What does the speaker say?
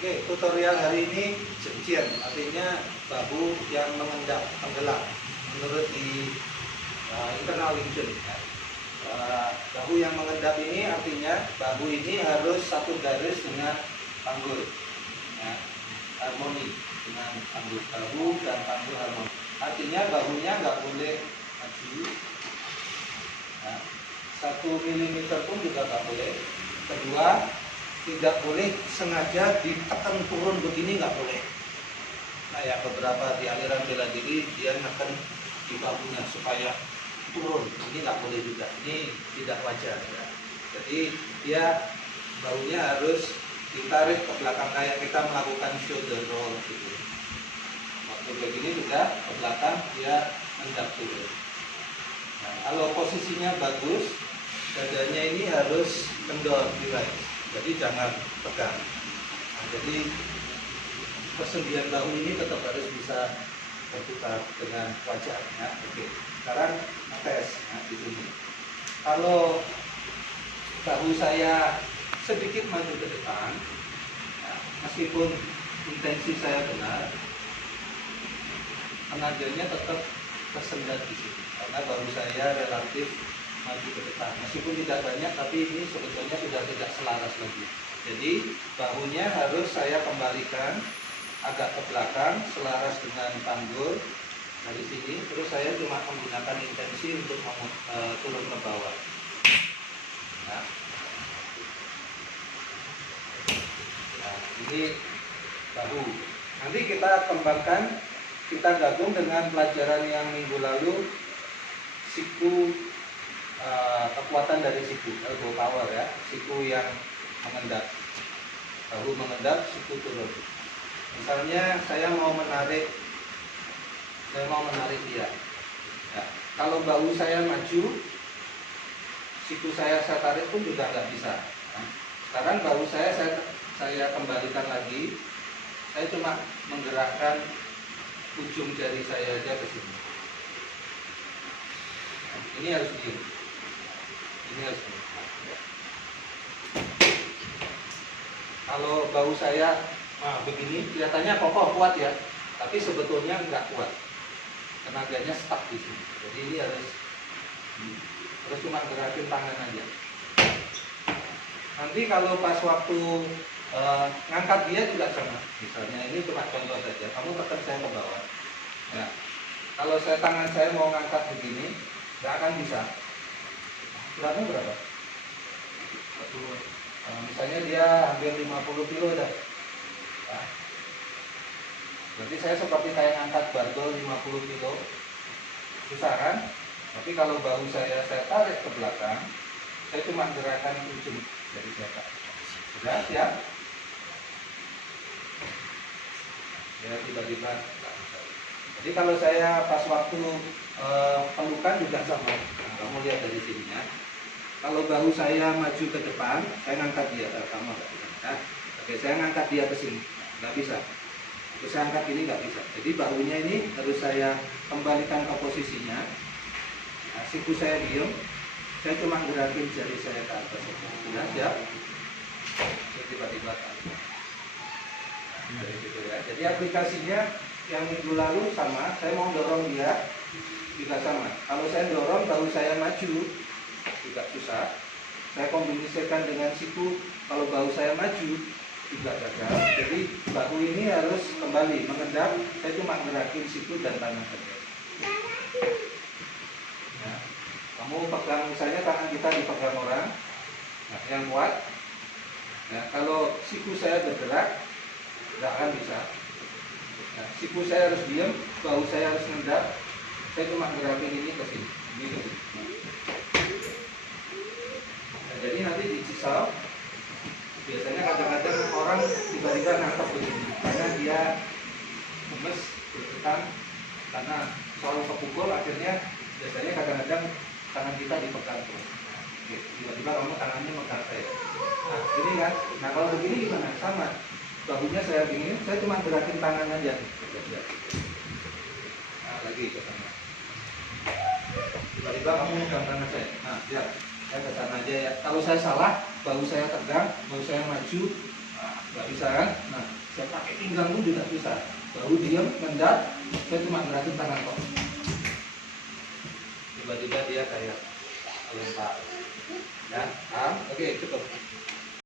Oke, tutorial hari ini Zhenjian, artinya bahu yang mengendap, tenggelam menurut di internal Wing Chun. Bahu yang mengendap ini artinya bahu ini harus satu garis dengan panggul, ya, harmoni dengan panggul bahu dan panggul harmoni. Artinya bahunya nggak boleh maju, ya, 1 mm pun juga nggak boleh. Kedua, tidak boleh sengaja ditekan turun begini, nggak boleh. Nah ya, beberapa di aliran bela diri dia neken di bahunya supaya turun, ini nggak boleh juga, ini tidak wajar ya. Jadi dia bahunya harus ditarik ke belakang kayak kita melakukan shoulder roll gitu. Waktu begini juga ke belakang dia hendak turun. Nah, kalau posisinya bagus, dadanya ini harus kendor di right. Jadi jangan pegang. Nah, jadi persendian bahu ini tetap harus bisa berputar dengan wajar. Ya. Oke. Sekarang tes. Nah, di sini. Kalau bahu saya sedikit maju ke depan, ya, meskipun intensi saya benar, tenaganya tetap tersendat di sini karena bahu saya relatif maju ke depan, meskipun tidak banyak, tapi ini sebetulnya sudah tidak selaras lagi. Jadi bahunya harus saya kembalikan agak ke belakang, selaras dengan panggul dari sini. Terus saya cuma menggunakan intensi untuk turun ke bawah. Nah, ini bahu. Nanti kita kembangkan, kita gabung dengan pelajaran yang minggu lalu, siku. Kekuatan dari siku, elbow power ya, siku yang mengendap, bahu mengendap, siku turun. Misalnya saya mau menarik dia. Ya, kalau bahu saya maju, siku saya tarik pun juga nggak bisa. Nah, sekarang bahu saya kembalikan lagi, saya cuma menggerakkan ujung jari saya aja ke sini. Nah, ini harus diam. Ini harus. Kalau bahu saya begini, kelihatannya kokoh kuat ya, tapi sebetulnya nggak kuat. Tenaganya stuck di sini. Jadi ini harus cuma gerakin tangan aja. Nanti kalau pas waktu ngangkat dia juga sama. Misalnya ini cuma contoh saja. Kamu tekan saya ke bawah. Nah, kalau tangan saya mau ngangkat begini, nggak akan bisa. Beratnya berapa? Misalnya dia hampir 50 kilo dah. Nah, berarti saya seperti kayak ngangkat barbel 50 kilo. Susah kan? Tapi kalau bahu saya tarik ke belakang, saya cuma gerakan ujung dari saya. Sudah siap? Ya tiba-tiba. Jadi kalau saya pas waktu pelukan juga sama. Nah, kamu lihat dari sini ya. Kalau bahu saya maju ke depan, saya ngangkat dia. Kamu nggak bisa. Nah, oke, saya ngangkat dia ke sini, nggak bisa. Terus saya angkat ini nggak bisa. Jadi bahunya ini harus saya kembalikan ke posisinya. Nah, siku saya diem, saya cuma gerakin jari saya ke atas. Sudah siap? Saya tiba-tiba tarik. Nah, dari situ ya. Jadi aplikasinya yang minggu lalu sama, saya mau dorong dia juga sama. Kalau saya dorong bahu saya maju juga susah. Saya kombinasikan dengan siku, kalau bahu saya maju juga gagal. Jadi bahu ini harus kembali mengendap. Saya cuma gerakin siku dan tangan saja. Ya. Kamu pegang, misalnya tangan kita dipegang orang, nah, yang kuat. Nah, kalau siku saya bergerak, nggak akan bisa. Nah, siku saya harus diam, bahu saya harus mengendap. Saya cuma gerakin ini ke sini. Nah, jadi nanti di cisau, biasanya kadang-kadang orang tiba-tiba nangkep begini, karena dia gemes, bergetar, karena selalu kepukul, akhirnya biasanya kadang-kadang tangan kita dipegang terus. Oke, tiba-tiba kamu tangannya megang saya. Nah, ini kan. Nah, kalau begini gimana? Sama. Bahunya saya begini, saya cuma gerakin tangan aja. Nah, lagi ke sana. Tiba-tiba kamu megang tangan saya. Nah, ya, saya ke sana aja ya. Kalau saya salah, bahu saya tegang, bahu saya maju. Nah, nggak bisa kan? Nah, saya pakai pinggang pun juga bisa. Bahu diam, ngendap, saya cuma gerakin tangan kok. Tiba-tiba dia kayak lempar. Ya, oke, cukup.